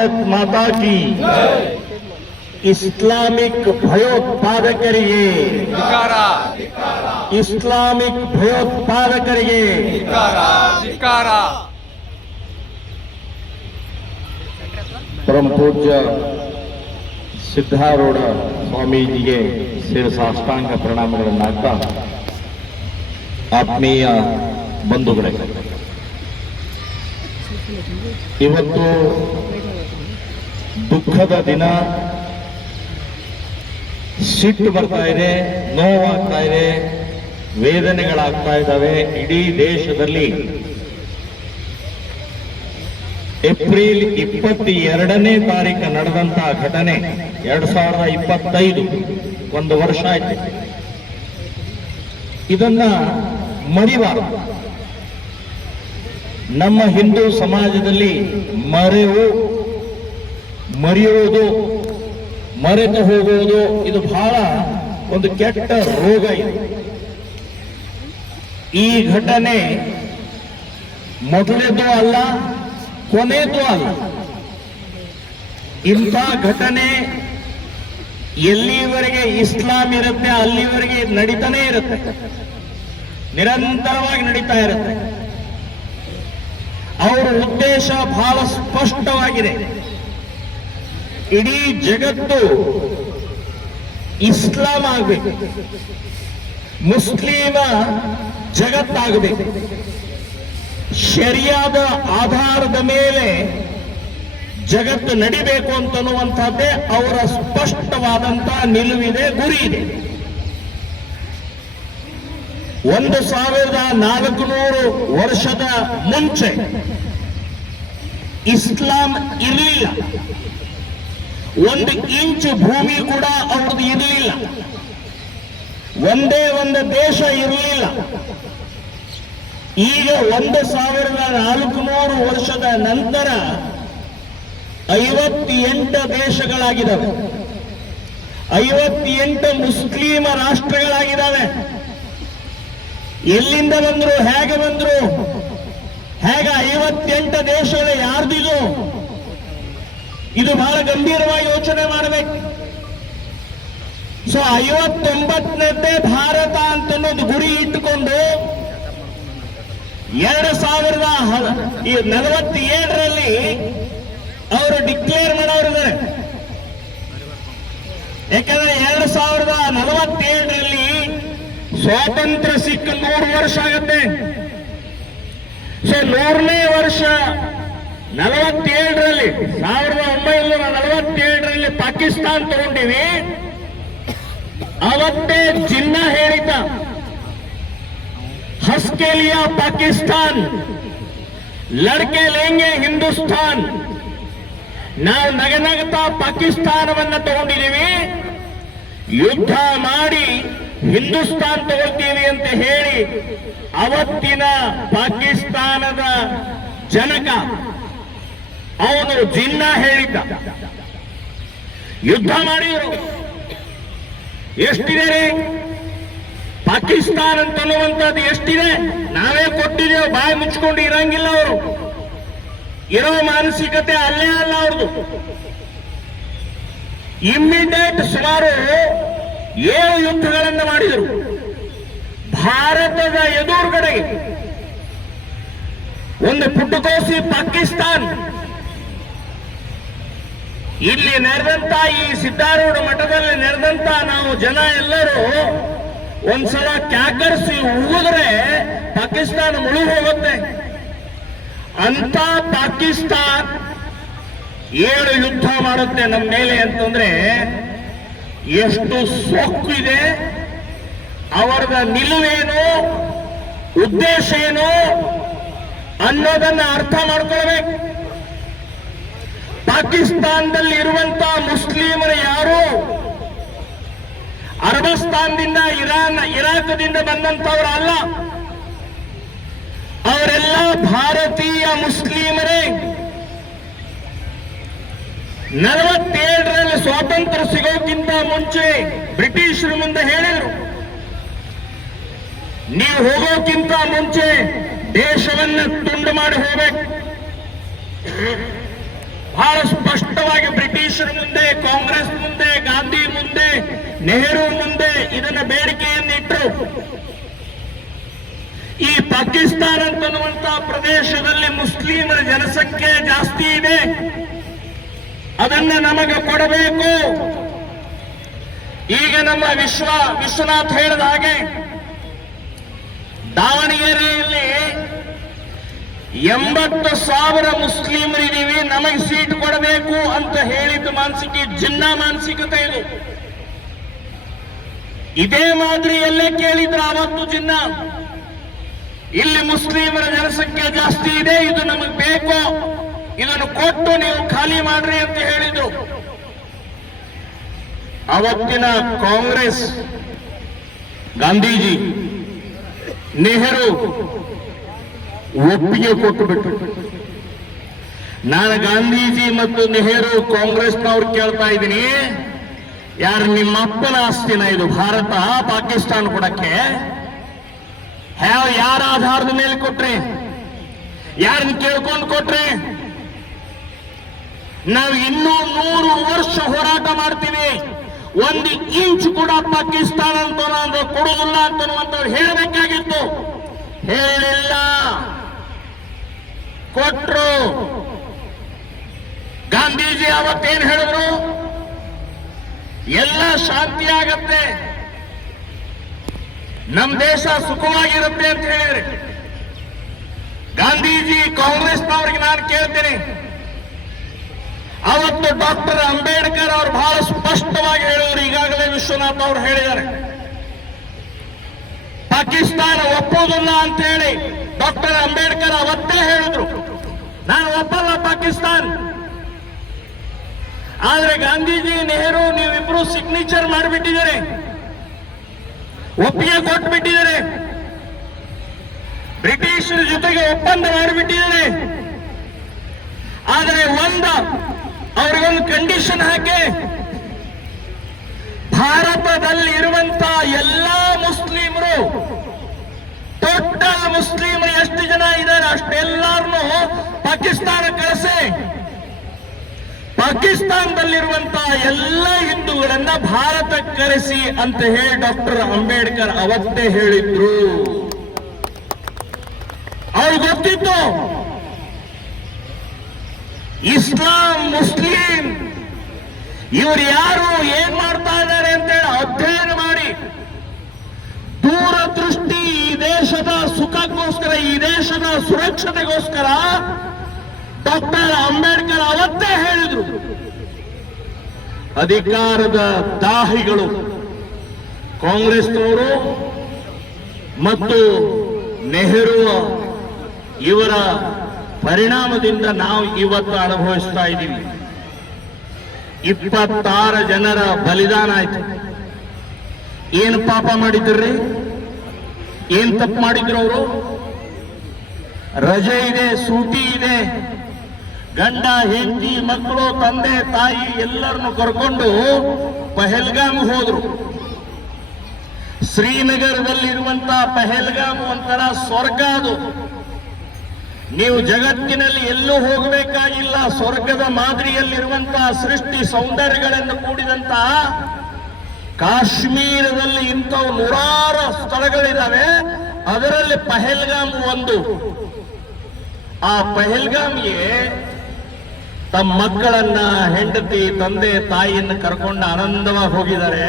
ಭಾರತ್ ಮಾತಾ ಕಿ Islamic ಭಯೋತ್ಪಾದಕರಿಗೆ Islamic ಭಯೋತ್ಪಾದಕರಿಗೆ ಪರಮ ಪೂಜ್ಯ ಸಿದ್ಧಾರೂಢ ಸ್ವಾಮೀಜಿಗೆ ಶಿರಸಾಷ್ಟಾಂಗ ಪ್ರಣಾಮಗಳನ್ನು ಹಾಕ್ತಾ, ಆತ್ಮೀಯ ಬಂಧುಗಳೇ, ಇವತ್ತು ದುಃಖದ ದಿನ. ಸಿಟ್ಟು ಬರ್ತಾ ಇದೆ, ನೋವಾಗ್ತಾ ಇದೆ, ವೇದನೆಗಳಾಗ್ತಾ ಇದ್ದಾವೆ. ಇಡೀ ದೇಶದಲ್ಲಿ ಏಪ್ರಿಲ್ 22ನೇ ತಾರೀಕು ನಡೆದಂತಹ ಘಟನೆ 2025, ಒಂದು ವರ್ಷ ಆಯ್ತು. ಇದನ್ನ ಮರಿಬಾರದು. ನಮ್ಮ ಹಿಂದೂ ಸಮಾಜದಲ್ಲಿ ಮರೆಯುವುದು, ಮರೆತು ಹೋಗುವುದು ಇದು ಬಹಳ ಒಂದು ಕೆಟ್ಟ ರೋಗ ಇದೆ. ಈ ಘಟನೆ ಮೊದಲೇದು ಅಲ್ಲ, ಕೊನೆಯದು ಅಲ್ಲ. ಇಂಥ ಘಟನೆ ಎಲ್ಲಿವರೆಗೆ ಇಸ್ಲಾಂ ಇರುತ್ತೆ ಅಲ್ಲಿವರೆಗೆ ನಡೀತಾನೆ ಇರುತ್ತೆ, ನಿರಂತರವಾಗಿ ನಡೀತಾ ಇರುತ್ತೆ. ಅವರ ಉದ್ದೇಶ ಬಹಳ ಸ್ಪಷ್ಟವಾಗಿದೆ. ಇಡೀ ಜಗತ್ತು ಇಸ್ಲಾಂ ಆಗಬೇಕು, ಮುಸ್ಲಿಮ ಜಗತ್ತಾಗಬೇಕು, ಶರಿಯಾದ ಆಧಾರದ ಮೇಲೆ ಜಗತ್ತು ನಡಿಬೇಕು ಅಂತನ್ನುವಂಥದ್ದೇ ಅವರ ಸ್ಪಷ್ಟವಾದಂತಹ ನಿಲುವಿದೆ, ಗುರಿ ಇದೆ. 1400 ವರ್ಷದ ಮುಂಚೆ ಇಸ್ಲಾಂ ಇರಲಿಲ್ಲ. 1 ಇಂಚು ಭೂಮಿ ಕೂಡ ಅವ್ರದ್ದು ಇರಲಿಲ್ಲ. ಒಂದೇ ಒಂದು ದೇಶ ಇರಲಿಲ್ಲ. ಈಗ 1400 ವರ್ಷದ ನಂತರ 58 ದೇಶಗಳಾಗಿದ್ದಾವೆ, 58 ಮುಸ್ಲಿಮ ರಾಷ್ಟ್ರಗಳಾಗಿದ್ದಾವೆ. ಎಲ್ಲಿಂದ ಬಂದ್ರು, ಹೇಗೆ ಬಂದ್ರು, ಹೇಗೆ 58 ದೇಶಗಳು ಯಾರ್ದಿದು? ಇದು ಬಹಳ ಗಂಭೀರವಾಗಿ ಯೋಚನೆ ಮಾಡಬೇಕು. ಸೊ 59ನೇ ಭಾರತ ಅಂತನ್ನೋದು ಗುರಿ ಇಟ್ಟುಕೊಂಡು 2047ರಲ್ಲಿ ಅವರು ಡಿಕ್ಲೇರ್ ಮಾಡೋರಿದ್ದಾರೆ. ಯಾಕಂದ್ರೆ 2047ರಲ್ಲಿ ಸ್ವಾತಂತ್ರ್ಯ ಸಿಕ್ಕ 100 ವರ್ಷ ಆಗುತ್ತೆ. ಸೊ 100ನೇ ವರ್ಷ 47ರಲ್ಲಿ 1947ರಲ್ಲಿ ಪಾಕಿಸ್ತಾನ ತಗೊಂಡಿವಿ. ಅವತ್ತೇ ಜಿನ್ನಾ ಹೇಳಿದ್ದ, ಹಸ್ಕೆ ಲಿಯಾ ಪಾಕಿಸ್ತಾನ್, ಲಡ್ಕೆ ಲೇಂಗೆ ಹಿಂದೂಸ್ತಾನ್. ನಾವು ನಗನಗ್ತಾ ಪಾಕಿಸ್ತಾನವನ್ನ ತಗೊಂಡಿದ್ದೀವಿ, ಯುದ್ಧ ಮಾಡಿ ಹಿಂದೂಸ್ತಾನ್ ತಗೊಳ್ತೀವಿ ಅಂತ ಹೇಳಿ ಅವತ್ತಿನ ಪಾಕಿಸ್ತಾನದ ಜನಕ ಅವನು ಜಿನ್ನಾ ಹೇಳಿದ್ದ. ಯುದ್ಧ ಮಾಡಿದ್ರು. ಎಷ್ಟಿದೆ ರೀ ಪಾಕಿಸ್ತಾನ ಅಂತನ್ನುವಂಥದ್ದು? ಎಷ್ಟಿದೆ? ನಾವೇ ಕೊಟ್ಟಿದ್ದೇವೆ, ಬಾಯಿ ಮುಚ್ಕೊಂಡು ಇರಂಗಿಲ್ಲ. ಅವರು ಇರೋ ಮಾನಸಿಕತೆ ಅಲ್ಲೇ ಅಲ್ಲ ಅವ್ರದ್ದು. ಇಮ್ಮಿಡಿಯೇಟ್ ಸುಮಾರು 7 ಯುದ್ಧಗಳನ್ನು ಮಾಡಿದರು. ಭಾರತದ ಎದುರುಗಡೆ ಒಂದು ಪುಟ್ಟಕೋಸಿ ಪಾಕಿಸ್ತಾನ್. ಇಲ್ಲಿ ನಡೆದಂತ ಈ ಸಿದ್ಧಾರೂಢ ಮಠದಲ್ಲಿ ನಡೆದಂತ ನಾವು ಜನ ಎಲ್ಲರೂ ಒಂದ್ಸಲ ಕ್ಯಾಕರ್ಸಿ ಉಗಿದ್ರೆ ಪಾಕಿಸ್ತಾನ ಮುಳುಗಿ ಹೋಗುತ್ತೆ. ಅಂತ ಪಾಕಿಸ್ತಾನ್ 7 ಯುದ್ಧ ಮಾಡುತ್ತೆ ನಮ್ಮ ಮೇಲೆ ಅಂತಂದ್ರೆ ಎಷ್ಟು ಸೊಕ್ಕು ಇದೆ, ಅವರದ ನಿಲುವೇನು, ಉದ್ದೇಶ ಏನು ಅನ್ನೋದನ್ನ ಅರ್ಥ ಮಾಡ್ಕೊಳ್ಬೇಕು. ಪಾಕಿಸ್ತಾನದಲ್ಲಿ ಇರುವಂತಹ ಮುಸ್ಲಿಮರು ಯಾರು ಅರಬಸ್ತಾನದಿಂದ, ಇರಾಕದಿಂದ ಬಂದಂತವರು ಅಲ್ಲ. ಅವರೆಲ್ಲ ಭಾರತೀಯ ಮುಸ್ಲಿಮರೇ. 47ರಲ್ಲಿ ಸ್ವಾತಂತ್ರ್ಯ ಸಿಗೋಕ್ಕಿಂತ ಮುಂಚೆ ಬ್ರಿಟಿಷರು ಮುಂದೆ ಹೇಳಿದರು, ನೀವು ಹೋಗೋಕ್ಕಿಂತ ಮುಂಚೆ ದೇಶವನ್ನು ತುಂಡು ಮಾಡಿ ಹೋಗ್ಬೇಕು. ಬಹಳ ಸ್ಪಷ್ಟವಾಗಿ ಬ್ರಿಟಿಷರ ಮುಂದೆ, ಕಾಂಗ್ರೆಸ್ ಮುಂದೆ, ಗಾಂಧಿ ಮುಂದೆ, ನೆಹರು ಮುಂದೆ ಇದನ್ನ ಬೇಡಿಕೆಯನ್ನು ಇಟ್ಟರು. ಈ ಪಾಕಿಸ್ತಾನ ಅಂತನ್ನುವಂತ ಪ್ರದೇಶದಲ್ಲಿ ಮುಸ್ಲಿಮರ ಜನಸಂಖ್ಯೆ ಜಾಸ್ತಿ ಇದೆ, ಅದನ್ನ ನಮಗೆ ಕೊಡಬೇಕು. ಈಗ ನಮ್ಮ ವಿಶ್ವನಾಥ್ ಹೇಳಿದ ಹಾಗೆ ದಾವಣಗೆರೆಯಲ್ಲಿ 80,000 ಮುಸ್ಲಿಮರಿದ್ದೀವಿ, ನಮಗೆ ಸೀಟ್ ಕೊಡಬೇಕು ಅಂತ ಹೇಳಿದ ಮಾನಸಿಕೆ ಜಿನ್ನಾ ಮಾನಸಿಕತೆ ಇದು. ಇದೇ ಮಾದರಿಯಲ್ಲೇ ಕೇಳಿದ್ರು ಆವತ್ತು ಜಿನ್ನಾ, ಇಲ್ಲಿ ಮುಸ್ಲಿಮರ ಜನಸಂಖ್ಯೆ ಜಾಸ್ತಿ ಇದೆ, ಇದು ನಮಗೆ ಬೇಕು, ಇದನ್ನು ಕೊಟ್ಟು ನೀವು ಖಾಲಿ ಮಾಡ್ರಿ ಅಂತ ಹೇಳಿದ್ರು. ಅವತ್ತಿನ ಕಾಂಗ್ರೆಸ್, ಗಾಂಧೀಜಿ, ನೆಹರು ಒಪ್ಪಿಗೆ ಕೊಟ್ಟು ಬಿಟ್ಟರು. ನಾನು ಗಾಂಧೀಜಿ ಮತ್ತು ನೆಹರು ಕಾಂಗ್ರೆಸ್ನವ್ರು ಕೇಳ್ತಾ ಇದ್ದೀನಿ, ಯಾರು ನಿಮ್ಮ ಅಪ್ಪನ ಆಸ್ತಿನ ಇದು ಭಾರತ ಪಾಕಿಸ್ತಾನ ಕೊಡಕ್ಕೆ? ಯಾರ ಆಧಾರದ ಮೇಲೆ ಕೊಟ್ರೆ? ಯಾರನ್ನ ಕೇಳ್ಕೊಂಡು ಕೊಟ್ರೆ? ನಾವು ಇನ್ನೂ 100 ವರ್ಷ ಹೋರಾಟ ಮಾಡ್ತೀವಿ, 1 ಇಂಚ್ ಕೂಡ ಪಾಕಿಸ್ತಾನ ಅಂತ ಕೊಡುವುದಿಲ್ಲ ಅಂತನ್ನುವಂಥವ್ರು ಹೇಳಬೇಕಾಗಿತ್ತು. ಹೇಳಿಲ್ಲ, ಕೊಟ್ರು. ಗಾಂಧೀಜಿ ಅವತ್ತೇನು ಹೇಳಿದ್ರು? ಎಲ್ಲ ಶಾಂತಿ ಆಗತ್ತೆ, ನಮ್ಮ ದೇಶ ಸುಖವಾಗಿರುತ್ತೆ ಅಂತ ಹೇಳಿದ್ರೆ. ಗಾಂಧೀಜಿ ಕಾಂಗ್ರೆಸ್ನವ್ರಿಗೆ ನಾನು ಕೇಳ್ತೇನೆ, ಅವತ್ತು ಡಾಕ್ಟರ್ ಅಂಬೇಡ್ಕರ್ ಅವರು ಬಹಳ ಸ್ಪಷ್ಟವಾಗಿ ಹೇಳಿದರು, ಈಗಾಗಲೇ ವಿಶ್ವನಾಥ್ ಅವರು ಹೇಳಿದ್ದಾರೆ, ಪಾಕಿಸ್ತಾನ ಒಪ್ಪೋದಿಲ್ಲ ಅಂತ ಹೇಳಿ ಡಾಕ್ಟರ್ ಅಂಬೇಡ್ಕರ್ ಅವತ್ತೇ ಹೇಳಿದ್ರು, ನಾನು ಒಪ್ಪಲ್ಲ ಪಾಕಿಸ್ತಾನ. ಆದ್ರೆ ಗಾಂಧೀಜಿ, ನೆಹರು ನೀವಿಬ್ರು ಸಿಗ್ನೇಚರ್ ಮಾಡಿಬಿಟ್ಟಿದ್ದಾರೆ, ಒಪ್ಪಿಗೆ ಕೊಟ್ಟುಬಿಟ್ಟಿದ್ದಾರೆ, ಬ್ರಿಟಿಷರ ಜೊತೆಗೆ ಒಪ್ಪಂದ ಮಾಡಿಬಿಟ್ಟಿದ್ದಾರೆ. ಆದರೆ ಅವರಿಗೊಂದು ಕಂಡೀಷನ್ ಹಾಕಿ, ಭಾರತದಲ್ಲಿ ಇರುವಂತ ಎಲ್ಲ ಮುಸ್ಲಿಮರು, ಟೋಟಲ್ ಮುಸ್ಲಿಮರು ಎಷ್ಟು ಜನ ಇದ್ದಾರೆ ಅಷ್ಟೆಲ್ಲರನ್ನು ಪಾಕಿಸ್ತಾನ ಕಳಿಸಿ, ಪಾಕಿಸ್ತಾನದಲ್ಲಿರುವಂತ ಎಲ್ಲ ಹಿಂದೂಗಳನ್ನ ಭಾರತಕ್ಕೆ ಕರೆಸಿ ಅಂತ ಹೇಳಿ ಡಾಕ್ಟರ್ ಅಂಬೇಡ್ಕರ್ ಅವತ್ತೇ ಹೇಳಿದ್ರು. ಅವ್ರಿಗೆ ಗೊತ್ತಿತ್ತು ಇಸ್ಲಾಂ, ಮುಸ್ಲಿಂ ಇವರು ಯಾರು, ಏನ್ ಮಾಡ್ತಾ ಇದ್ದಾರೆ ಅಂತೇಳಿ ಅಧ್ಯಯನ ಮಾಡಿ ದೂರದೃಷ್ಟಿ, ಈ ದೇಶದ ಸುಖಕ್ಕೋಸ್ಕರ, ಈ ದೇಶದ ಸುರಕ್ಷತೆಗೋಸ್ಕರ ಡಾಕ್ಟರ್ ಅಂಬೇಡ್ಕರ್ ಅವತ್ತೇ ಹೇಳಿದ್ರು. ಅಧಿಕಾರದ ದಾಹಿಗಳು ಕಾಂಗ್ರೆಸ್ನವರು ಮತ್ತು ನೆಹರು ಇವರ ಪರಿಣಾಮದಿಂದ ನಾವು ಇವತ್ತು ಅನುಭವಿಸ್ತಾ ಇದ್ದೀವಿ. 26 ಜನರ ಬಲಿದಾನ ಆಯ್ತು. ಏನು ಪಾಪ ಮಾಡಿದ್ರಿ? ಏನ್ ತಪ್ಪು ಮಾಡಿದ್ರು ಅವರು? ರಜೆ ಇದೆ, ಸೂಟಿ ಇದೆ, ಗಂಡ, ಹೆಂಡತಿ, ಮಕ್ಕಳು, ತಂದೆ, ತಾಯಿ ಎಲ್ಲರನ್ನು ಕರ್ಕೊಂಡು ಪಹಲ್ಗಾಮ್ ಹೋದ್ರು. ಶ್ರೀನಗರದಲ್ಲಿರುವಂತ ಪಹಲ್ಗಾಮ್ ಒಂಥರ ಸ್ವರ್ಗ ಅದು. ನೀವು ಜಗತ್ತಿನಲ್ಲಿ ಎಲ್ಲೂ ಹೋಗಬೇಕಾಗಿಲ್ಲ. ಸ್ವರ್ಗದ ಮಾದರಿಯಲ್ಲಿರುವಂತಹ ಸೃಷ್ಟಿ ಸೌಂದರ್ಯಗಳನ್ನು ಕೂಡಿದಂತಹ ಕಾಶ್ಮೀರದಲ್ಲಿ ಇಂಥವು 100 ಸ್ಥಳಗಳಿದ್ದಾವೆ. ಅದರಲ್ಲಿ ಪಹಲ್ಗಾಮ್ ಒಂದು. ಆ ಪಹಲ್ಗಾಮ್ಗೆ ತಮ್ಮ ಮಕ್ಕಳನ್ನ, ಹೆಂಡತಿ, ತಂದೆ, ತಾಯಿಯನ್ನು ಕರ್ಕೊಂಡು ಆನಂದವಾಗಿ ಹೋಗಿದ್ದಾರೆ.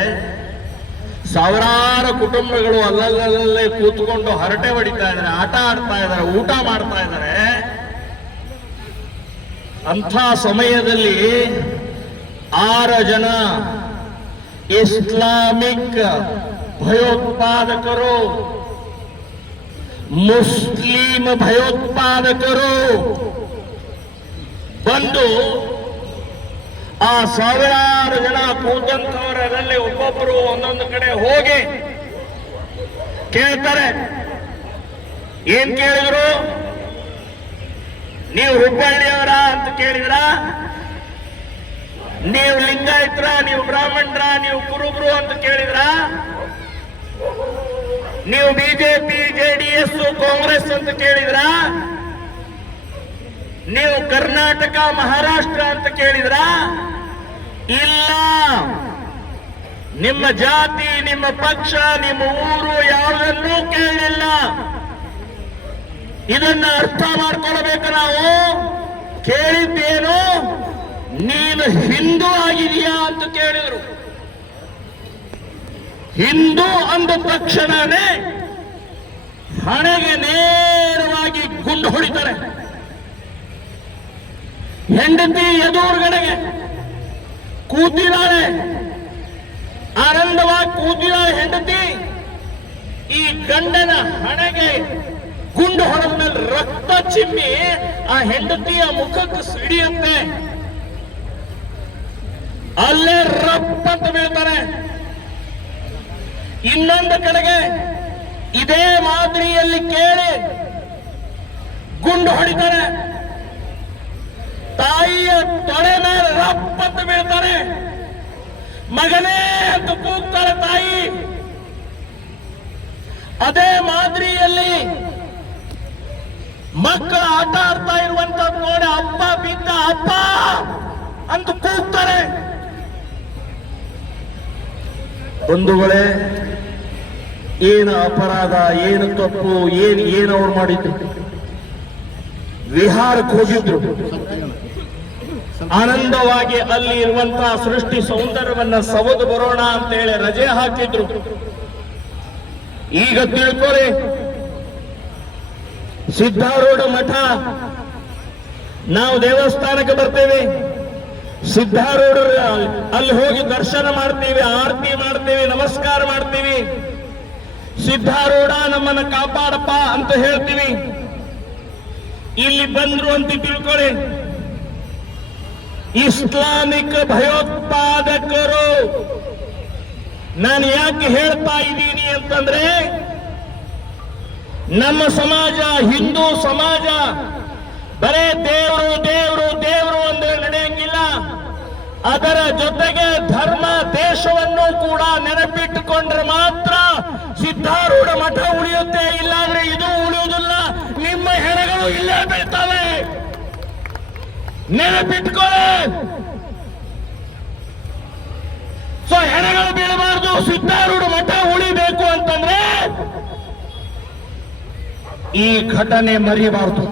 ಸಾವಿರಾರು ಕುಟುಂಬಗಳು ಅಲ್ಲಲ್ಲೇ ಕೂತ್ಕೊಂಡು ಹರಟೆ ಹೊಡಿತಾ ಇದ್ದಾರೆ, ಆಟ ಆಡ್ತಾ ಇದ್ದಾರೆ, ಊಟ ಮಾಡ್ತಾ ಇದ್ದಾರೆ. ಅಂಥ ಸಮಯದಲ್ಲಿ 6 ಜನ ಇಸ್ಲಾಮಿಕ್ ಭಯೋತ್ಪಾದಕರು, ಮುಸ್ಲಿಂ ಭಯೋತ್ಪಾದಕರು ಬಂದು ಆ ಸಾವಿರಾರು ಜನ ಕೂತಂಥವರಲ್ಲಿ ಒಬ್ಬೊಬ್ಬರು ಒಂದೊಂದು ಕಡೆ ಹೋಗಿ ಕೇಳ್ತಾರೆ. ಏನ್ ಕೇಳಿದ್ರು? ನೀವು ಹುಬ್ಬಳ್ಳಿಯವರ ಅಂತ ಕೇಳಿದ್ರ? ನೀವು ಲಿಂಗಾಯತರ, ನೀವು ಬ್ರಾಹ್ಮಣರ, ನೀವು ಕುರುಬರು ಅಂತ ಕೇಳಿದ್ರ? ನೀವು ಬಿಜೆಪಿ, JDS, ಕಾಂಗ್ರೆಸ್ ಅಂತ ಕೇಳಿದ್ರ? ನೀವು ಕರ್ನಾಟಕ ಮಹಾರಾಷ್ಟ್ರ ಅಂತ ಕೇಳಿದ್ರ ಇಲ್ಲ. ನಿಮ್ಮ ಜಾತಿ, ನಿಮ್ಮ ಪಕ್ಷ, ನಿಮ್ಮ ಊರು ಯಾವುದನ್ನೂ ಕೇಳಲಿಲ್ಲ. ಇದನ್ನ ಅರ್ಥ ಮಾಡ್ಕೊಳ್ಬೇಕು ನಾವು. ಕೇಳಿದ್ದೇನು, ನೀನು ಹಿಂದೂ ಆಗಿದೆಯಾ ಅಂತ ಕೇಳಿದ್ರು. ಹಿಂದೂ ಅಂದ ತಕ್ಷಣನೇ ಹಣೆಗೆ ನೇರವಾಗಿ ಗುಂಡು ಹೊಡಿತಾರೆ. ಹೆಂಡತಿ ಎದುರುಗಡೆಗೆ ಕೂತಿದ್ದಾಳೆ, ಆನಂದವಾಗಿ ಕೂತಿದ್ದಾಳೆ ಹೆಂಡತಿ. ಈ ಗಂಡನ ಹಣೆಗೆ ಗುಂಡು ಹೊಡೆದ ಮೇಲೆ ರಕ್ತ ಚಿಮ್ಮಿ ಆ ಹೆಂಡತಿಯ ಮುಖಕ್ಕೆ ಸಿಡಿಯುತ್ತೆ. ಅಲ್ಲೇ ರಪ್ಪ ಅಂತ ಬೀಳ್ತಾರೆ. ಇನ್ನೊಂದು ಕಡೆಗೆ ಇದೇ ಮಾದರಿಯಲ್ಲಿ ಕೇಳಿ ಗುಂಡು ಹೊಡಿತಾರೆ. ತಾಯಿಯ ತೊಡೆ ಮೇಲೆ ರಪ್ಪ ಅಂತ ಬೀಳ್ತಾರೆ. ಮಗನೇ ಅಂತ ಕೂಗ್ತಾರೆ ತಾಯಿ. ಅದೇ ಮಾದರಿಯಲ್ಲಿ ಮಕ್ಕಳು ಆಟ ಆಡ್ತಾ ಇರುವಂತ ನೋಡಿ ಅಪ್ಪ ಬಿದ್ದ, ಅಪ್ಪ ಅಂತ ಕೂಗ್ತಾರೆ. ಬಂಧುಗಳೇ, ಏನು ಅಪರಾಧ, ಏನು ತಪ್ಪು, ಏನು ಅವ್ರು ಮಾಡಿದ್ರು? ವಿಹಾರಕ್ಕೆ ಹೋಗಿದ್ರು, ಆನಂದವಾಗಿ ಅಲ್ಲಿ ಇರುವಂತಹ ಸೃಷ್ಟಿ ಸೌಂದರ್ಯವನ್ನ ಸವದು ಬರೋಣ ಅಂತ ಹೇಳಿ ರಜೆ ಹಾಕಿದ್ರು. ಈಗ ತಿಳ್ಕೊಳ್ಳಿ, ಸಿದ್ಧಾರೂಢ ಮಠ, ನಾವು ದೇವಸ್ಥಾನಕ್ಕೆ ಬರ್ತೇವೆ, ಸಿದ್ಧಾರೂಢರು ಅಲ್ಲಿ ಹೋಗಿ ದರ್ಶನ ಮಾಡ್ತೀವಿ, ಆರತಿ ಮಾಡ್ತೀವಿ, ನಮಸ್ಕಾರ ಮಾಡ್ತೀವಿ. ಸಿದ್ಧಾರೂಢ ನಮ್ಮನ್ನ ಕಾಪಾಡಪ್ಪ ಅಂತ ಹೇಳ್ತೀವಿ. ಇಲ್ಲಿ ಬಂದ್ರು ಅಂತ ತಿಳ್ಕೊಳ್ಳಿ, ಇಸ್ಲಾಮಿಕ್ ಭಯೋತ್ಪಾದಕರು. ನಾನು ಯಾಕೆ ಹೇಳ್ತಾ ಇದ್ದೀನಿ ಅಂತಂದ್ರೆ, ನಮ್ಮ ಸಮಾಜ, ಹಿಂದೂ ಸಮಾಜ ಬರೇ ದೇವರು ದೇವರು ದೇವರು ಅಂದ್ರೆ ನಡೆಯಂಗಿಲ್ಲ. ಅದರ ಜೊತೆಗೆ ಧರ್ಮ, ದೇಶವನ್ನು ಕೂಡ ನೆನಪಿಟ್ಟುಕೊಂಡ್ರೆ ಮಾತ್ರ ಸಿದ್ಧಾರೂಢ ಮಠ ಉಳಿಯುತ್ತೆ. ಇಲ್ಲಾಂದ್ರೆ ಇದು ಉಳಿಯುವುದಿಲ್ಲ. ನಿಮ್ಮ ಹೆಣಗಳು ಇಲ್ಲೇ ಬೀಳ್ತವೆ, ನೆನಪಿಟ್ಕೊಳ್ಳಿ. ಸೊ ಹೆಣಗಳು ಬೀಳಬಾರ್ದು, ಸಿದ್ಧಾರೂಢ ಮಠ ಉಳಿಬೇಕು ಅಂತಂದ್ರೆ ಈ ಘಟನೆ ಮರಿಬಾರ್ದು.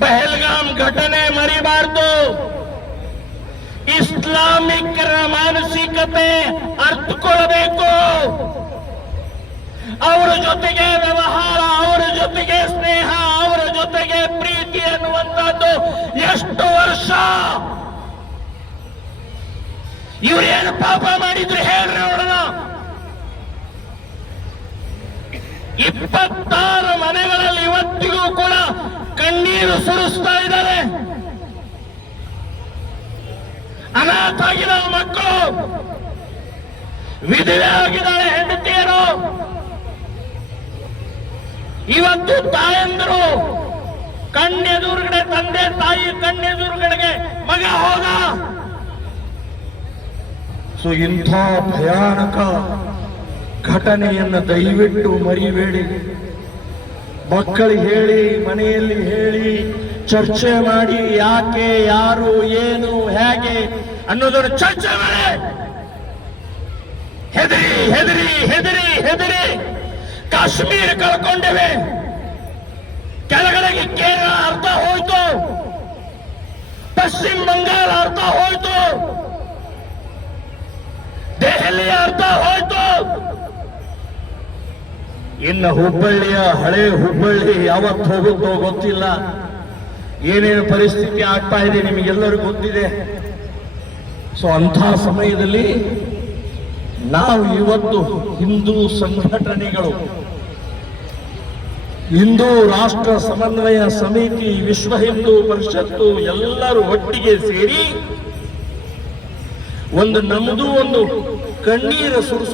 ಪಹಲ್ಗಾಮ್ ಘಟನೆ ಮರಿಬಾರ್ದು. ಇಸ್ಲಾಮಿಕರ ಮಾನಸಿಕತೆ ಅರ್ಥಕೊಳ್ಳಬೇಕು. ಅವರ ಜೊತೆಗೆ ವ್ಯವಹಾರ, ಅವರ ಜೊತೆಗೆ ಸ್ನೇಹ, ಅವರ ಜೊತೆಗೆ ಪ್ರೀತಿ ಅನ್ನುವಂಥದ್ದು ಎಷ್ಟು ವರ್ಷ ಇವರೇನು ಪಾಪ ಮಾಡಿದ್ರು ಹೇಳ್ರಿ ನೋಡೋಣ. 26 ಮನೆಗಳಲ್ಲಿ ಇವತ್ತಿಗೂ ಕೂಡ ಕಣ್ಣೀರು ಸುರಿಸ್ತಾ ಇದ್ದಾರೆ. ಅನಾಥ ಆಗಿದ್ದಾವೆ ಮಕ್ಕಳು, ವಿಧವೆ ಆಗಿದ್ದಾಳೆ ಹೆಂಡತಿಯರು. ಇವತ್ತು ತಾಯಂದರು ಕಣ್ಣೆದುರುಗಡೆ, ತಂದೆ ತಾಯಿ ಕಣ್ಣೆದುರುಗಡೆಗೆ ಮಗ ಹೋದ. ಸೊ ಇಂಥ ಭಯಾನಕ ಘಟನೆಯನ್ನು ದಯವಿಟ್ಟು ಮರಿಬೇಡಿ. ಮಕ್ಕಳಿಗೆ ಹೇಳಿ, ಮನೆಯಲ್ಲಿ ಹೇಳಿ, ಚರ್ಚೆ ಮಾಡಿ, ಯಾಕೆ, ಯಾರು, ಏನು, ಹೇಗೆ ಅನ್ನೋದನ್ನು ಚರ್ಚೆ ಮಾಡಿ. ಹೆದರಿ ಹೆದರಿ ಹೆದರಿ ಹೆದರಿ ಕಾಶ್ಮೀರ ಕಳ್ಕೊಂಡೇವೆ. ಕೆಳಗಡೆಗೆ ಕೇರಳ ಅರ್ಥ ಹೋಯ್ತು, ಪಶ್ಚಿಮ ಬಂಗಾಳ ಅರ್ಥ ಹೋಯ್ತು, ದೆಹಲಿ ಅರ್ಥ ಹೋಯ್ತು. ಇನ್ನು ಹುಬ್ಬಳ್ಳಿಯ ಹಳೆ ಹುಬ್ಬಳ್ಳಿ ಯಾವತ್ತು ಹೋಗುತ್ತೋ ಗೊತ್ತಿಲ್ಲ. ಏನೇನು ಪರಿಸ್ಥಿತಿ ಆಗ್ತಾ ಇದೆ ನಿಮಗೆಲ್ಲರಿಗೂ ಗೊತ್ತಿದೆ. ಸೊ ಅಂಥ ಸಮಯದಲ್ಲಿ ನಾವು ಇವತ್ತು ಹಿಂದೂ ಸಂಘಟನೆಗಳು, ಹಿಂದೂ ರಾಷ್ಟ್ರ ಸಮನ್ವಯ ಸಮಿತಿ, ವಿಶ್ವ ಹಿಂದೂ ಪರಿಷತ್ತು ಎಲ್ಲರೂ ಒಟ್ಟಿಗೆ ಸೇರಿ ನಮ್ಮದು ಒಂದು ಕಣ್ಣೀರ ಸುರಿಸು